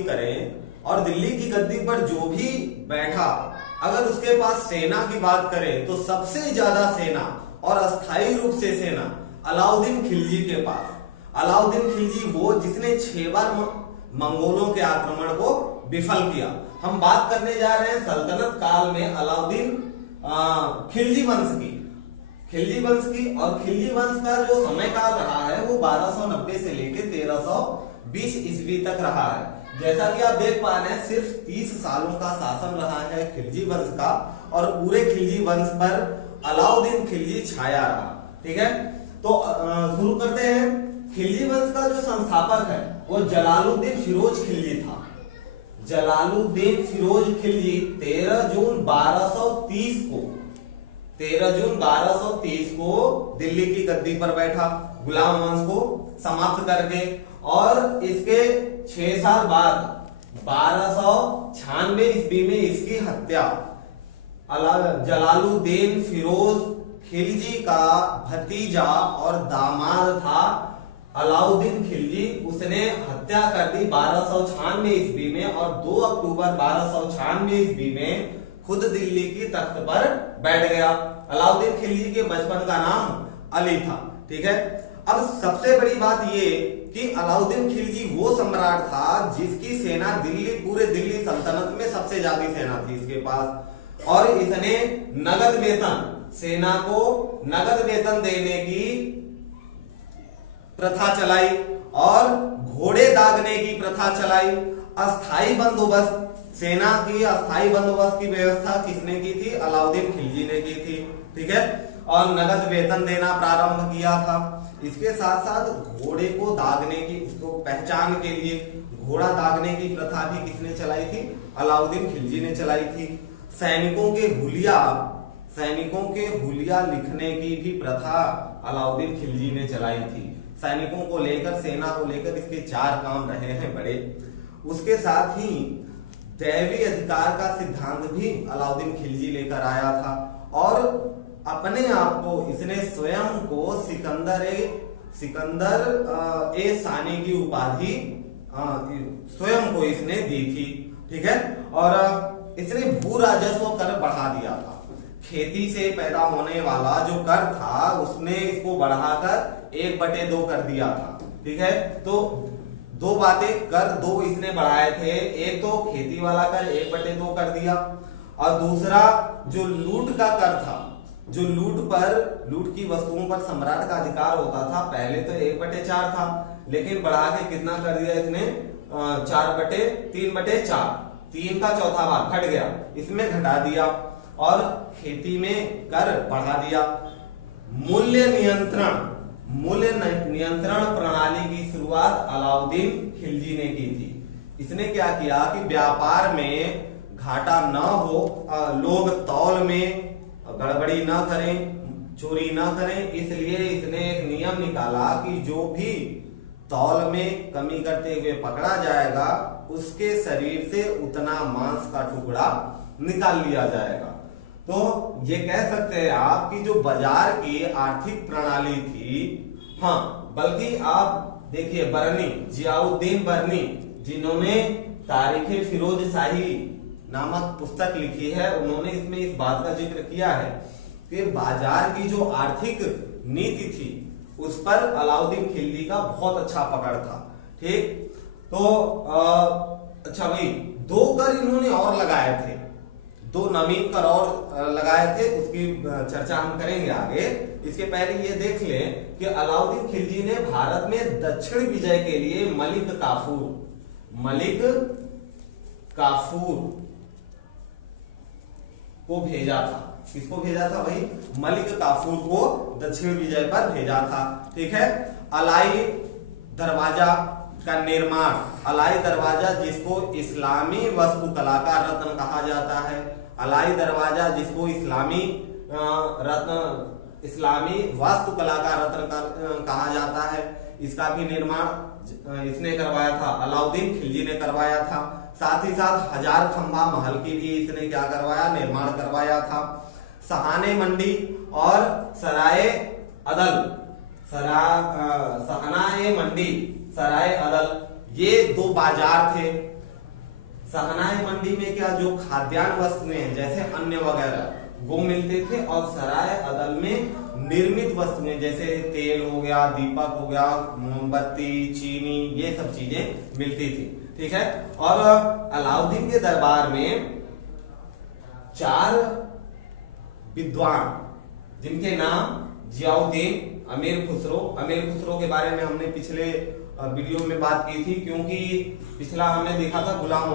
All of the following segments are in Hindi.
करें और दिल्ली की गद्दी पर जो भी बैठा, अगर उसके पास सेना की बात करें तो सबसे ज्यादा सेना और अस्थायी रूप से सेना अलाउद्दीन खिलजी के पास। अलाउद्दीन खिलजी वो जिसने 6 बार मंगोलों के आक्रमण को विफल किया। हम बात करने जा रहे हैं सल्तनत काल में अलाउद्दीन खिलजी वंश की। खिलजी वंश की, और खिलजी वंश का जो समय काल रहा है वो 1290 से लेकर 1320 ईस्वी तक रहा है। जैसा कि आप देख पा रहे हैं सिर्फ 30 सालों का शासन रहा है खिलजी वंश का, और पूरे खिलजी वंश पर अलाउद्दीन खिलजी छाया रहा। ठीक है, तो शुरू करते हैं। खिलजी वंश का जो संस्थापक है वो जलालुद्दीन फिरोज खिलजी था। जलालुद्दीन फिरोज खिलजी 13 जून 1230 को दिल्ली की गद्दी पर बैठा, गुलाम वंश को समाप्त करके। और इसके 6 साल बाद 1296 ईस्वी में इसकी हत्या जलालुद्दीन फिरोज खिलजी का भतीजा और दामाद था अलाउद्दीन खिलजी, उसने हत्या कर दी 1296 ईस्वी में, और 2 अक्टूबर 1296 ईस्वी में खुद दिल्ली की तख्त पर बैठ गया। अलाउद्दीन खिलजी के बचपन का नाम अली था। ठीक है, अब सबसे बड़ी बात ये कि अलाउद्दीन खिलजी वो सम्राट था जिसकी सेना पूरे दिल्ली सल्तनत में सबसे ज्यादा सेना थी इसके पास, और इसने नगद वेतन, सेना को नगद वेतन देने की प्रथा चलाई और घोड़े दागने की प्रथा चलाई। अस्थाई बंदोबस्त, सेना की अस्थाई बंदोबस्त की व्यवस्था किसने की थी? अलाउद्दीन खिलजी ने की थी। ठीक है, और नगद वेतन देना प्रारंभ किया था। इसके साथ साथ घोड़े को दागने की, उसको पहचान के लिए घोड़ा दागने की प्रथा भी किसने चलाई थी? अलाउद्दीन खिलजी ने चलाई थी। सैनिकों के हुलिया लिखने की भी प्रथा अलाउद्दीन खिलजी ने चलाई थी। सैनिकों को लेकर, सेना को लेकर इसके 4 काम रहे हैं बड़े। उसके साथ ही दैवी अधिकार का सिद्धांत भी अलाउद्दीन खिलजी लेकर आया था, और अपने आप को इसने स्वयं को सिकंदर ए सानी की उपाधि स्वयं को इसने दी थी। ठीक है, और इसने भू राजस्व कर बढ़ा दिया था। खेती से पैदा होने वाला जो कर था उसने इसको बढ़ाकर 1/2 कर दिया था। ठीक है, तो 2 बातें, कर 2 इसने बढ़ाए थे। एक तो खेती वाला कर 1/2 कर दिया, और दूसरा जो लूट का कर था, जो लूट की वस्तुओं पर सम्राट का अधिकार होता था, पहले तो 1/4 था, लेकिन बढ़ा के कितना कर दिया इसने? 3/4, 3 का चौथा भाग घट गया, इसमें घटा दिया, और खेती में कर बढ़ा दिया। मूल्य नियंत्रण प्रणाली की शुरुआत अलाउद्दीन खिलजी ने की थी। इसने क्या किया कि व्यापार में घाटा न हो, लोग तौल में गड़बड़ी न करें, चोरी न करें, इसलिए इसने एक नियम निकाला कि जो भी तौल में कमी करते हुए पकड़ा जाएगा उसके शरीर से उतना मांस का टुकड़ा निकाल लिया जाएगा। तो ये कह सकते हैं आप कि जो बाजार की आर्थिक प्रणाली थी, हाँ, बल्कि आप देखिए जियाउद्दीन बरनी, जिन्होंने तारीखे फिरोज शाही नामक पुस्तक लिखी है, उन्होंने इसमें इस बात का जिक्र किया है कि बाजार की जो आर्थिक नीति थी उस पर अलाउद्दीन खिलजी का बहुत अच्छा पकड़ था। ठीक, तो अच्छा भाई, 2 कर इन्होंने और लगाए थे, 2 नवीन कर और लगाए थे, उसकी चर्चा हम करेंगे आगे। इसके पहले ये देख लें कि अलाउद्दीन खिलजी ने भारत में दक्षिण विजय के लिए मलिक काफूर को भेजा था। किसको भेजा था भाई? मलिक काफूर को दक्षिण विजय पर भेजा था। ठीक है, अलाई दरवाजा का निर्माण, अलाई दरवाजा जिसको इस्लामी वास्तुकला का रत्न कहा जाता है, अलाई दरवाजा जिसको इस्लामी वास्तुकला का रत्न कहा जाता है, इसका भी निर्माण इसने करवाया था, अलाउद्दीन खिलजी ने करवाया था। साथ ही साथ 1000 खंभा महल की भी इसने क्या करवाया? निर्माण करवाया था। सहाने मंडी और सराय अदल, ये 2 बाजार थे। सहनाई मंडी में क्या जो खाद्यान्न वस्तुएं हैं जैसे अन्न वगैरह वो मिलते थे, और सराय अदल में निर्मित वस्तुएं जैसे तेल हो गया, दीपक हो गया, मोमबत्ती, चीनी, ये सब चीजें मिलती थी। ठीक है। और अलाउद्दीन के दरबार में 4 विद्वान जिनके नाम जियाउद्दीन, अमीर खुसरो के बारे में हमने पिछले वीडियो में बात की थी, क्योंकि पिछला हमने देखा था गुलाम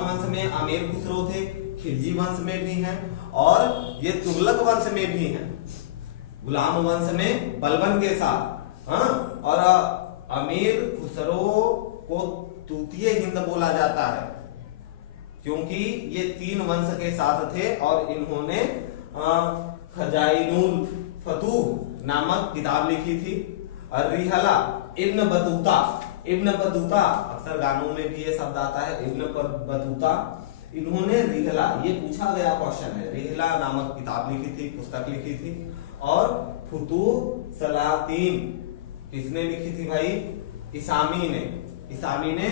वंश में अमीर खुसरो थे, खिलजी वंश में भी हैं, और ये तुगलक वंश में भी हैं। गुलाम वंश में बलबन के साथ, और अमीर खुसरो को तूतीय हिंद बोला जाता है, क्योंकि ये 3 वंश के साथ थे, और इन्होंने खजाइनुल फतूह नामक किताब लिखी थी। और रिहला इब्न बतूता अक्सर गानों में भी ये शब्द आता है, इब्न बतूता, इन्होंने रिहला, ये पूछा गया क्वेश्चन है, रिहला नामक किताब लिखी थी, पुस्तक लिखी थी। और फुतूह सलातीन किसने लिखी थी भाई? इसामी ने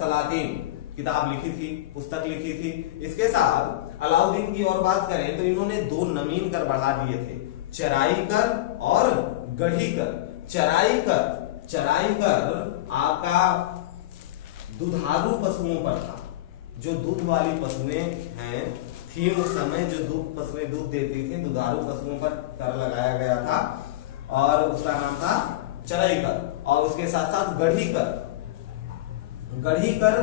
सलातीन किताब लिखी थी, पुस्तक लिखी थी। इसके साथ अलाउद्दीन की और बात करें तो इन्होंने 2 नवीन कर बढ़ा दिए थे, चराई कर और गढ़ी कर। चराई कर आपका दुधारू पशुओं पर था, जो दूध वाली पशुएं हैं थी उस समय, जो पशुएं दूध देती थी, दुधारू पशुओं पर कर लगाया गया था, और उसका नाम था चराई कर। और उसके साथ साथ गढ़ी कर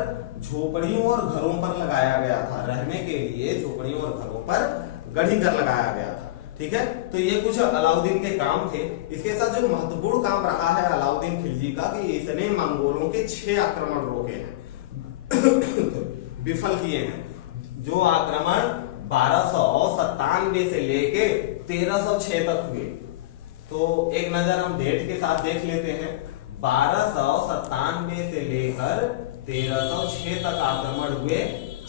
झोपड़ियों और घरों पर लगाया गया था, रहने के लिए झोपड़ियों और घरों पर गढ़ी कर लगाया गया था। ठीक है। तो ये कुछ अलाउद्दीन के काम थे। इसके साथ जो महत्वपूर्ण काम रहा है अलाउद्दीन खिलजी का कि इसने मंगोलों के 6 आक्रमण रोके हैं विफल किए हैं। जो आक्रमण 1297 से लेके 1306 तक हुए। तो एक नजर हम डेट के साथ देख लेते हैं। 1297 से लेकर 1306 तक आक्रमण हुए।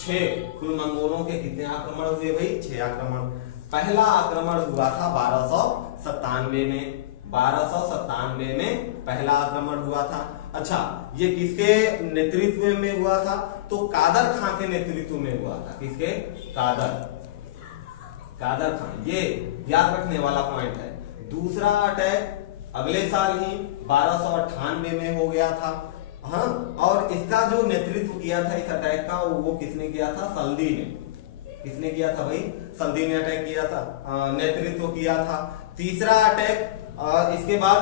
6 कुल मंगोलों के कितने आक्रमण हुए भाई? 6 आक्रमण। पहला आक्रमण हुआ था 1297 में। 1297 में पहला आक्रमण हुआ था। अच्छा, ये किसके नेतृत्व में हुआ था? तो कादर खां के नेतृत्व में हुआ था। किसके? कादर खां। ये याद रखने वाला पॉइंट है। दूसरा अटैक अगले साल ही 1298 में हो गया था। हाँ, और इसका जो नेतृत्व किया था इस अटैक का, वो किसने किया था? सल्दी ने। किसने किया था भाई? सल्दी ने अटैक किया था, नेतृत्व किया था। तीसरा अटैक इसके बाद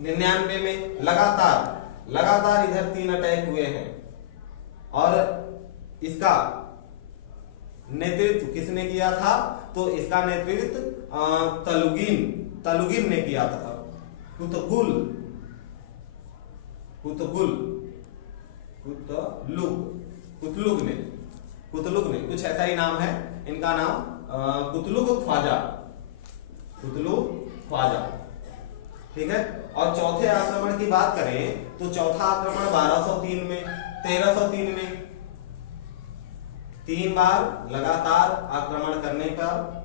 99 में लगातार इधर 3 अटैक हुए हैं, और इसका नेतृत्व किसने किया था? तो इसका नेतृत्व तलुगिन ने किया था। कुतलुग ने कुछ ऐसा ही नाम है इनका नाम, कुतलुग ख्वाजा। ठीक है। और चौथे आक्रमण की बात करें तो चौथा आक्रमण 1203 में 1303 में 3 बार लगातार आक्रमण करने पर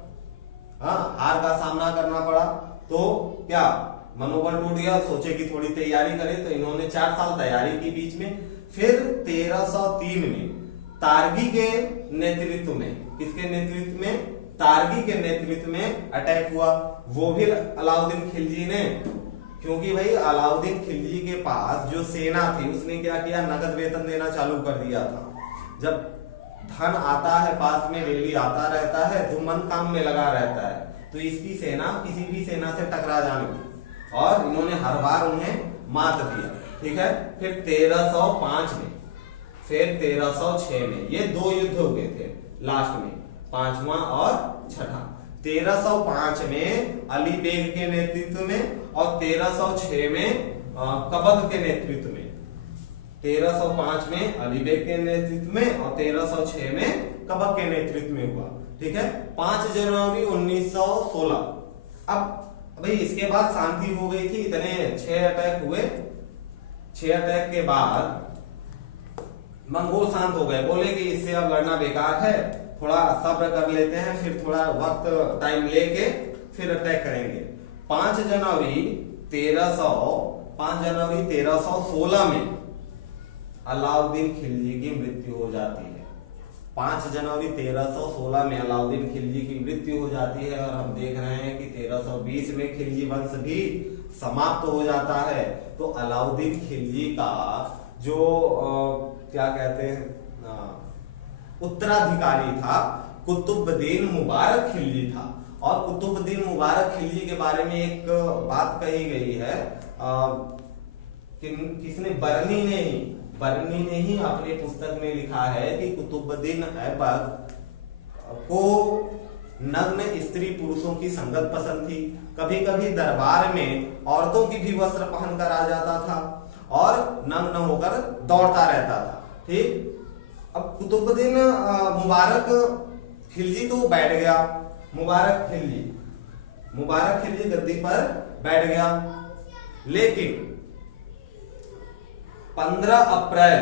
हार का सामना करना पड़ा। तो क्या मनोबल टूट गया, सोचे कि थोड़ी तैयारी करें, तो इन्होंने 4 साल तैयारी की बीच में। फिर 1303 में तारगी के नेतृत्व में, किसके नेतृत्व में? तारगी के नेतृत्व में अटैक हुआ। वो भी अलाउद्दीन खिलजी ने, क्योंकि भाई अलाउद्दीन खिलजी के पास जो सेना थी उसने क्या किया? नगद वेतन देना चालू कर दिया था। जब धन आता है पास में, डेली आता रहता है, तो मन काम में लगा रहता है, तो इसकी सेना किसी भी सेना से टकरा जानी थी, और इन्होंने हर बार उन्हें मात दिया। ठीक है। फिर 1305 में, फिर 1306 में, ये 2 युद्ध हुए थे लास्ट में, 5वां और 6वां। 1305 में अली बेग के नेतृत्व में, और 1306 में कबग के नेतृत्व में। 1305 में अली बेग के नेतृत्व में, और 1306 में कबग के नेतृत्व में हुआ। ठीक है। 5 जनवरी 1916। अब भाई इसके बाद शांति हो गई थी, इतने 6 अटैक हुए। 6 अटैक के बाद मंगोल शांत हो गए, बोले कि इससे अब लड़ना बेकार है, थोड़ा सब्र कर लेते हैं, फिर थोड़ा वक्त टाइम लेके फिर अटैक करेंगे। 5 जनवरी 1316 में अलाउद्दीन खिलजी की मृत्यु हो जाती 5 जनवरी 1316 में अलाउद्दीन खिलजी की मृत्यु हो जाती है और हम देख रहे हैं कि 1320 में खिलजी वंश भी समाप्त हो जाता है। तो अलाउद्दीन खिलजी का जो क्या कहते हैं उत्तराधिकारी था कुतुबुद्दीन मुबारक खिलजी था। और कुतुबुद्दीन मुबारक खिलजी के बारे में एक बात कही गई है, किसने, बर्नी ने ही अपनी पुस्तक में लिखा है कि कुतुबुद्दीन ऐबक को नग्न स्त्री पुरुषों की संगत पसंद थी। कभी कभी दरबार में औरतों की भी वस्त्र पहनकर आ जाता था और नग्न होकर दौड़ता रहता था। ठीक, अब कुतुबुद्दीन मुबारक खिलजी तो बैठ गया, मुबारक खिलजी गद्दी पर बैठ गया, लेकिन 15 अप्रैल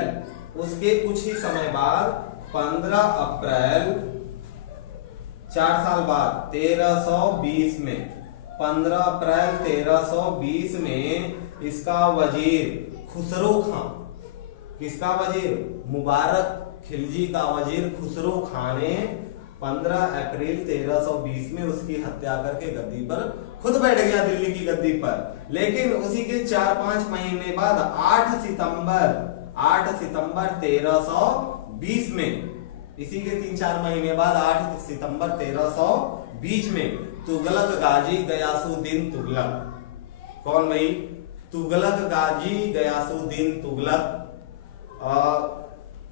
उसके कुछ ही समय बाद 15 अप्रैल 4 साल बाद 1320 में 15 अप्रैल 1320 में इसका वजीर खुसरो खां, किसका वजीर, मुबारक खिलजी का वजीर खुसरो खां ने 15 अप्रैल 1320 में उसकी हत्या करके गद्दी पर खुद बैठ गया, दिल्ली की गद्दी पर। लेकिन उसी के 4-5 महीने बाद 8 सितंबर 1320 में, इसी के 3-4 महीने बाद 8 सितंबर 1320 में तुगलक गाजी गयासुद्दीन तुगलक, कौन भाई, तुगलक गाजी गयासुद्दीन तुगलक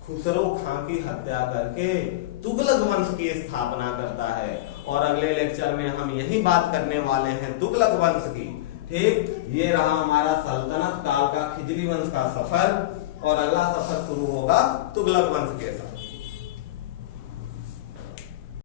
खुसरो खां की हत्या करके तुगलक वंश की स्थापना करता है। और अगले लेक्चर में हम यही बात करने वाले हैं तुगलक वंश की। ठीक, ये रहा हमारा सल्तनत काल का खिजरी वंश का सफर और अगला सफर शुरू होगा तुगलक वंश के साथ।